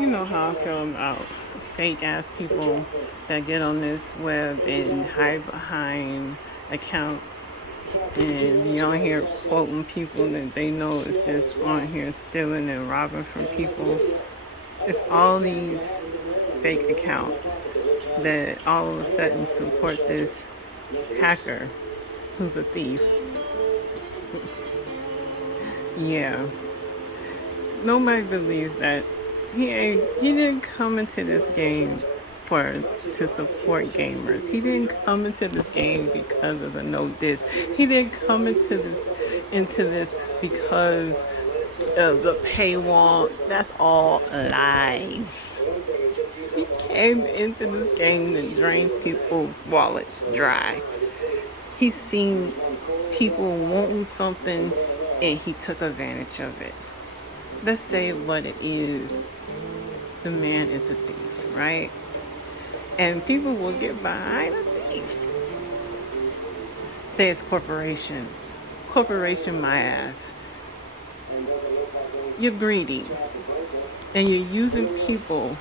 You know how I feel about fake ass people that get on this web and hide behind accounts and be on here quoting people that they know is just on here stealing and robbing from people. It's all these fake accounts that all of a sudden support this hacker who's a thief. Yeah. Nobody believes that he didn't come into this game for to support gamers. He didn't come into this game because of the no diss. He didn't come into this because of the paywall. That's all lies. He came into this game to drain people's wallets dry. He's seen people wanting something and he took advantage of it. Let's say what it is. The man is a thief, right? And people will get behind a thief. Say it's corporation. Corporation, my ass. You're greedy. And you're using people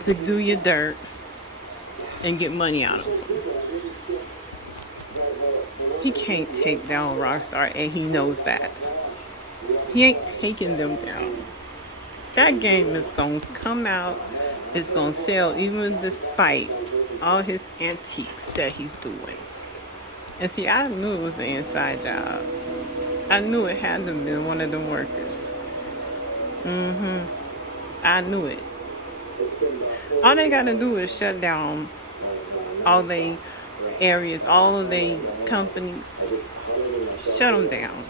to do your dirt and get money out of them. He can't take down Rockstar, and he knows that. He ain't taking them down. That game is going to come out, it's going to sell even despite all his antiques that he's doing. And see, I knew it was an inside job. I knew it had to be one of the workers. I knew it. All they got to do is shut down all they areas, all of they companies. Shut them down.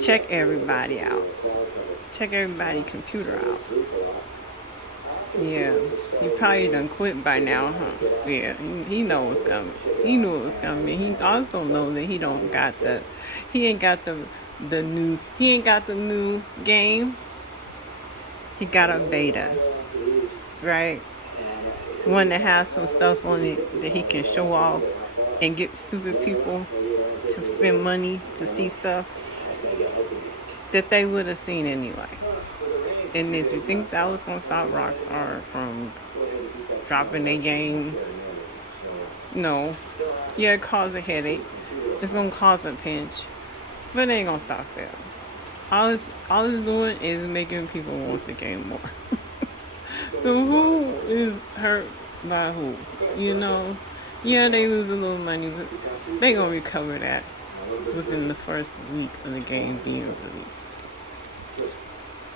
Check everybody out. Check everybody's computer out. Yeah, he probably done quit by now, huh? Yeah, he knows what's coming. He knew it was coming. He also knows that he ain't got the new game. He got a beta, right? One that has some stuff on it that he can show off and get stupid people to spend money to see stuff that they would have seen anyway. And did you think that was going to stop Rockstar from dropping their game? No. Yeah, it caused a headache. It's going to cause a pinch. But it ain't going to stop there. All it's doing is making people want the game more. So who is hurt by who? You know? Yeah, they lose a little money, but they going to recover that within the first week of the game being released.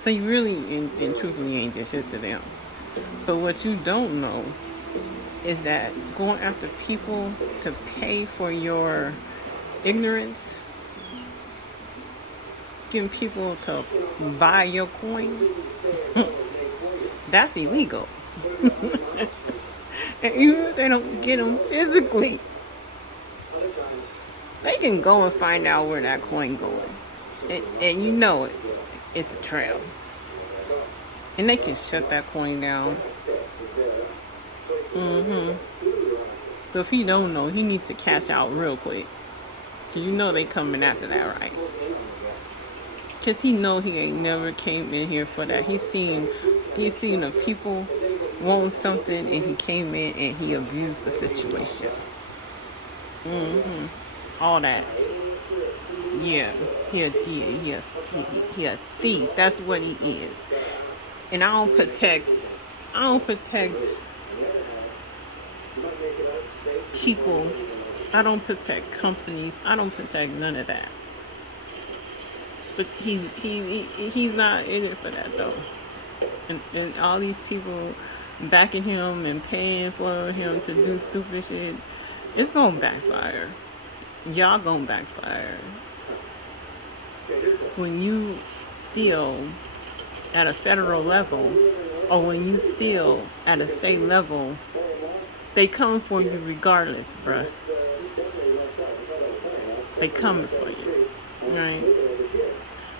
So you really and truthfully ain't just shit to them. But what you don't know is that going after people to pay for your ignorance, getting people to buy your coin, that's illegal. And even if they don't get them physically, they can go and find out where that coin going. And you know it. It's a trail. And they can shut that coin down. So if he don't know, he needs to cash out real quick. Cause you know they coming after that, right? Cause he know he ain't never came in here for that. He's seen the people want something and he came in and he abused the situation. All that. Yeah, he a thief. That's what he is. And I don't protect people. I don't protect companies. I don't protect none of that. But he's not in it for that though. And all these people backing him and paying for him to do stupid shit, it's gonna backfire. Y'all gonna backfire. When you steal at a federal level or when you steal at a state level, they come for you regardless, bruh. They coming for you, right?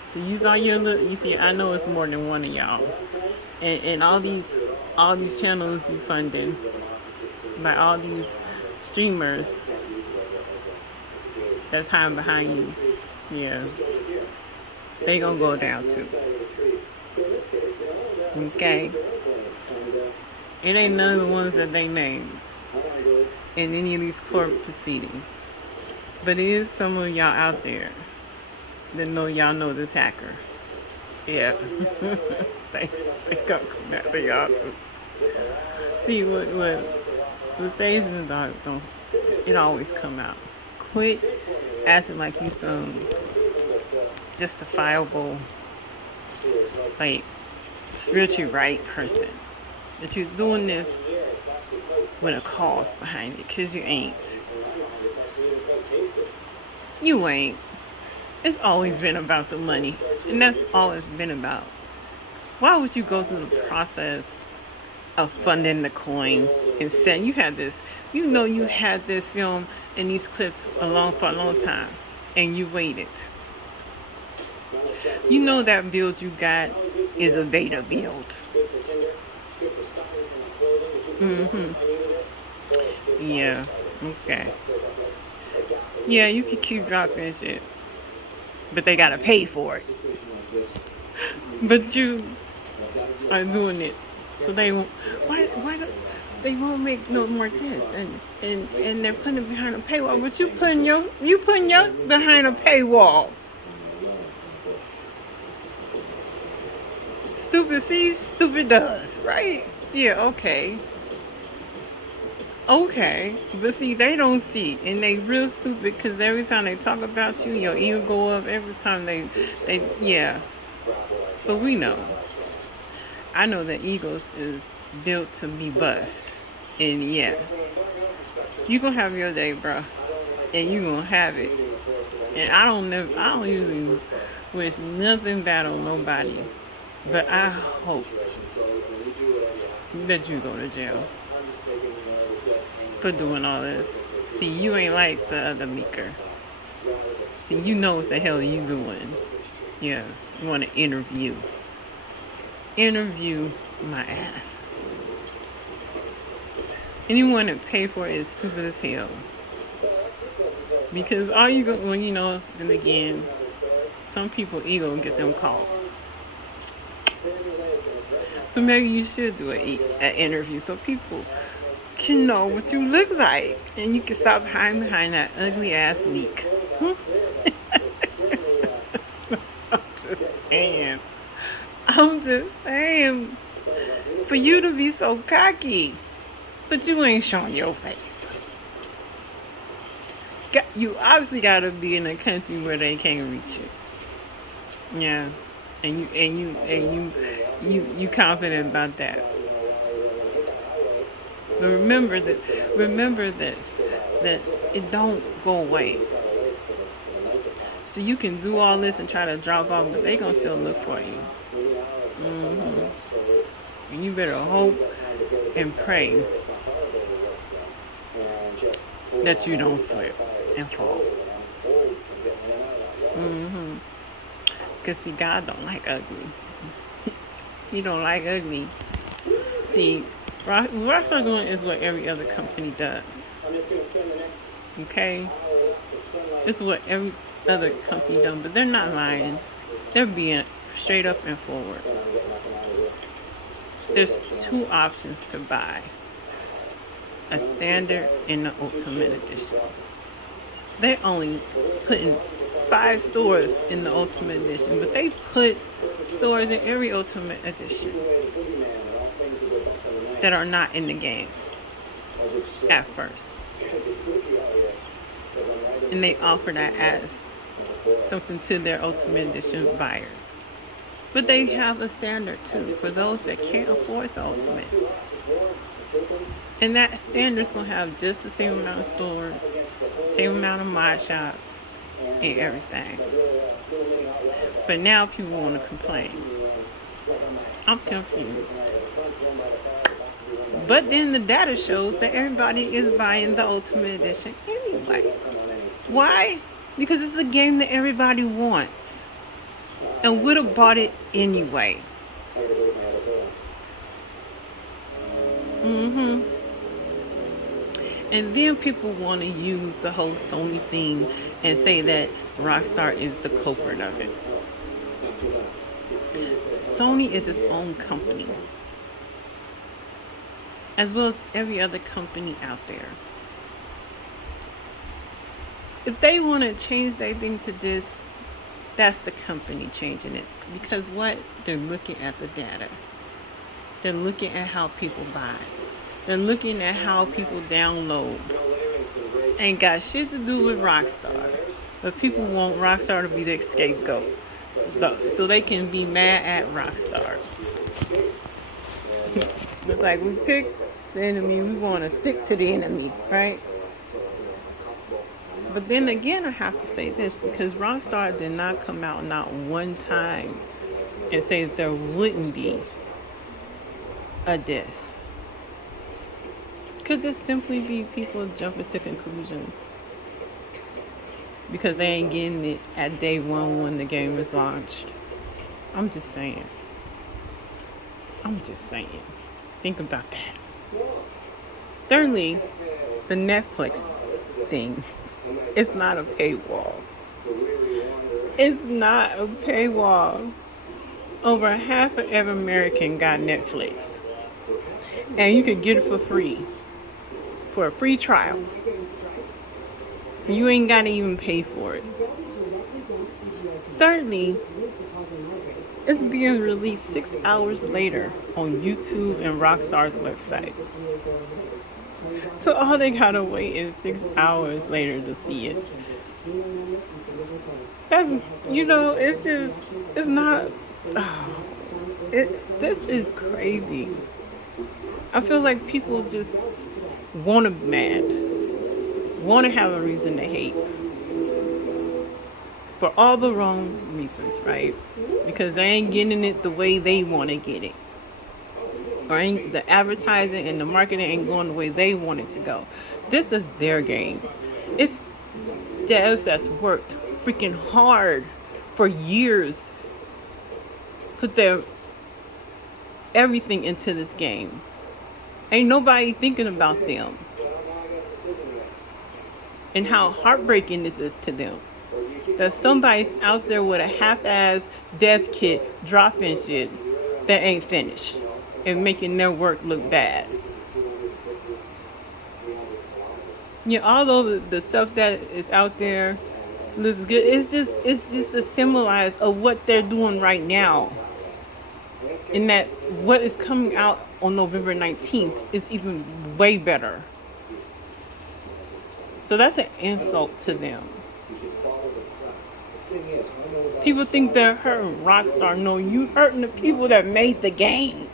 So use all your little, you see, I know it's more than one of y'all. And all these channels you funding by all these streamers that's hiding behind you. Yeah. They gonna go down too. Okay? It ain't none of the ones that they named in any of these court proceedings. But it is some of y'all out there that know y'all know this hacker. Yeah. they they gonna come after y'all too. See what stays in the dark don't it always come out. Quit acting like you some justifiable, like, spiritually right person. That you're doing this with a cause behind it, because you ain't. You ain't. It's always been about the money, and that's all it's been about. Why would you go through the process of funding the coin and saying you had this, you had this film and these clips for a long time, and you waited. You know that build you got is a beta build. Mhm. Yeah. Okay. Yeah, you can keep dropping shit, but they gotta pay for it. But you are doing it, so they won't. Why don't they won't make no more this and they're putting it behind a paywall. But you putting your behind a paywall. Stupid sees, stupid does, right? Yeah, okay. Okay, but see, they don't see, and they real stupid because every time they talk about you, your ego go up. Every time yeah. But we know. I know that egos is built to be bust, and yeah, you gonna have your day, bro, and you gonna have it. And I don't usually wish nothing bad on nobody, but I hope that you go to jail for doing all this. See, you ain't like the other leaker. See, you know what the hell you doing. Yeah, you want to interview my ass. Anyone that pay for it is stupid as hell. Because all you go, well, then again, some people ego get them caught. So maybe you should do an interview so people can know what you look like, and you can stop hiding behind that ugly ass leak. I'm just saying. I'm just saying. For you to be so cocky, but you ain't showing your face. You obviously gotta be in a country where they can't reach you. Yeah, and you confident about that. But remember this, that it don't go away. So you can do all this and try to drop off, but they gonna still look for you. And you better hope and pray that you don't slip and fall. Because see, God don't like ugly. He don't like ugly. See, what Rockstar doing is what every other company does. Okay? It's what every other company does, but they're not lying. They're being straight up and forward. There's two options to buy. A standard and the ultimate edition. They only putting 5 stores in the ultimate edition, but they put stores in every ultimate edition that are not in the game at first. And they offer that as something to their ultimate edition buyers. But they have a standard too for those that can't afford the ultimate. And that standard's gonna have just the same amount of stores, same amount of mod shops, and everything. But now people want to complain. I'm confused. But then the data shows that everybody is buying the ultimate edition anyway. Why? Because it's a game that everybody wants and would have bought it anyway. And then people want to use the whole Sony thing and say that Rockstar is the culprit of it. Sony is its own company, as well as every other company out there. If they want to change their thing to this, that's the company changing it. Because what? They're looking at the data. They're looking at how people buy. They're looking at how people download. Ain't got shit to do with Rockstar. But people want Rockstar to be the scapegoat. So they can be mad at Rockstar. It's like we pick the enemy, we want to stick to the enemy, right? But then again, I have to say this, because Rockstar did not come out not one time and say that there wouldn't be a diss. Could this simply be people jumping to conclusions because they ain't getting it at day one when the game was launched? I'm just saying. Think about that. Thirdly, the Netflix thing. It's not a paywall. It's not a paywall. Over half of every American got Netflix. And you can get it for free. For a free trial. So you ain't got to even pay for it. Thirdly, it's being released 6 hours later on YouTube and Rockstar's website. So all they gotta wait is 6 hours later to see it. That's, it's not, this is crazy. I feel like people just want to be mad, want to have a reason to hate. For all the wrong reasons, right? Because they ain't getting it the way they want to get it. Or ain't the advertising and the marketing ain't going the way they want it to go. This is their game. It's devs that's worked freaking hard for years, put their everything into this game. Ain't nobody thinking about them and how heartbreaking this is to them. That somebody's out there with a half-ass dev kit dropping shit that ain't finished and making their work look bad. Although the stuff that is out there looks good, it's just a symbolize of what they're doing right now. And that what is coming out on November 19th is even way better. So that's an insult to them. People think they're hurting Rockstar. No, you hurting the people that made the game.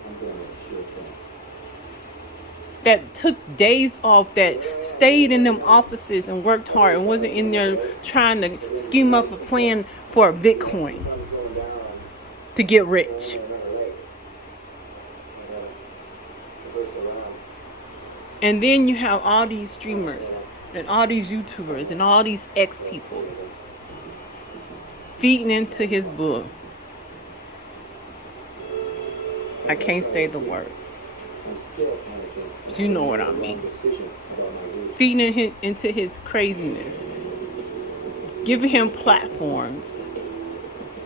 That took days off, that stayed in them offices and worked hard and wasn't in there trying to scheme up a plan for a Bitcoin to get rich. And then you have all these streamers and all these YouTubers and all these X people feeding into his bull. I can't say the word. But you know what I mean. Feeding into his craziness. Giving him platforms.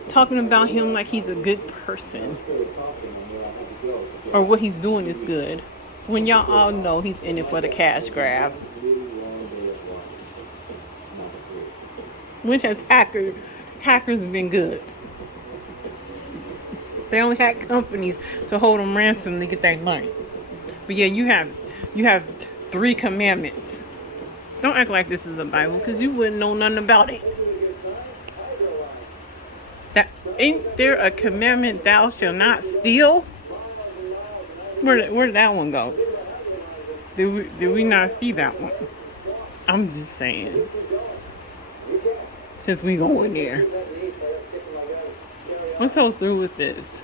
Talking about him like he's a good person. Or what he's doing is good. When y'all all know he's in it for the cash grab. When has hackers been good? They only had companies to hold them ransom to get their money. But yeah, you have 3 commandments. Don't act like this is the Bible, because you wouldn't know nothing about it. That ain't there a commandment, thou shalt not steal? Where did that one go? Did we not see that one? I'm just saying. Since we going there. I'm so through with this.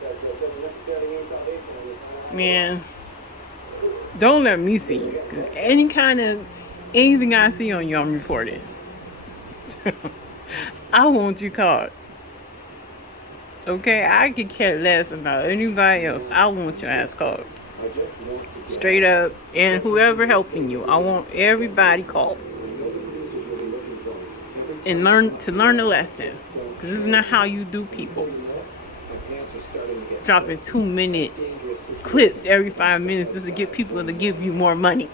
Man, don't let me see you. Anything I see on you, I'm reporting. I want you caught. Okay, I could care less about anybody else. I want your ass caught. Straight up. And whoever helping you, I want everybody caught. And learn the lesson. Because this is not how you do people. dropping 2-minute clips every 5 minutes just to get people to give you more money.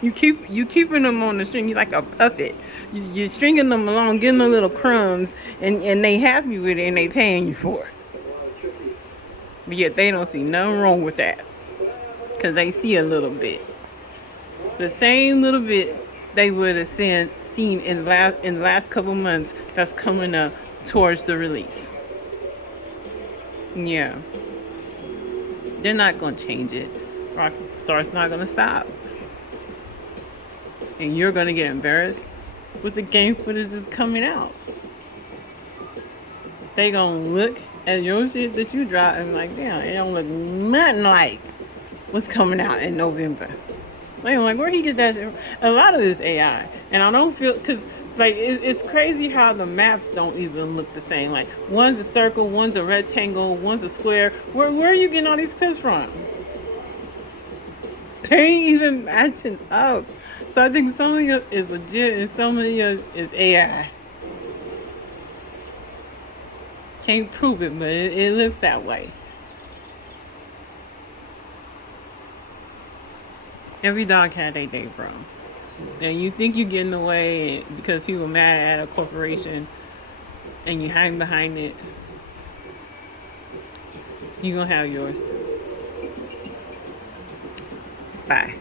You keeping them on the string. You're like a puppet. You're stringing them along, getting them little crumbs, and they happy with it, and they paying you for it. But yet they don't see nothing wrong with that, because they see a little bit. The same little bit they would have seen in the last couple months that's coming up towards the release. Yeah. They're not going to change it. Rockstar's not going to stop. And you're going to get embarrassed with the game footage that's coming out. They going to look at your shit that you drop and be like, damn, it don't look nothing like what's coming out in November. So I'm like, where he get that shit? A lot of this AI. And I don't feel, because like it's crazy how the maps don't even look the same. Like one's a circle, one's a rectangle, one's a square. Where are you getting all these clips from? They ain't even matching up. So I think some of you is legit and some of you is AI. Can't prove it, but it looks that way. Every dog had their day, bro. And you think you're getting away because people are mad at a corporation and you hang behind it, you're going to have yours too. Bye.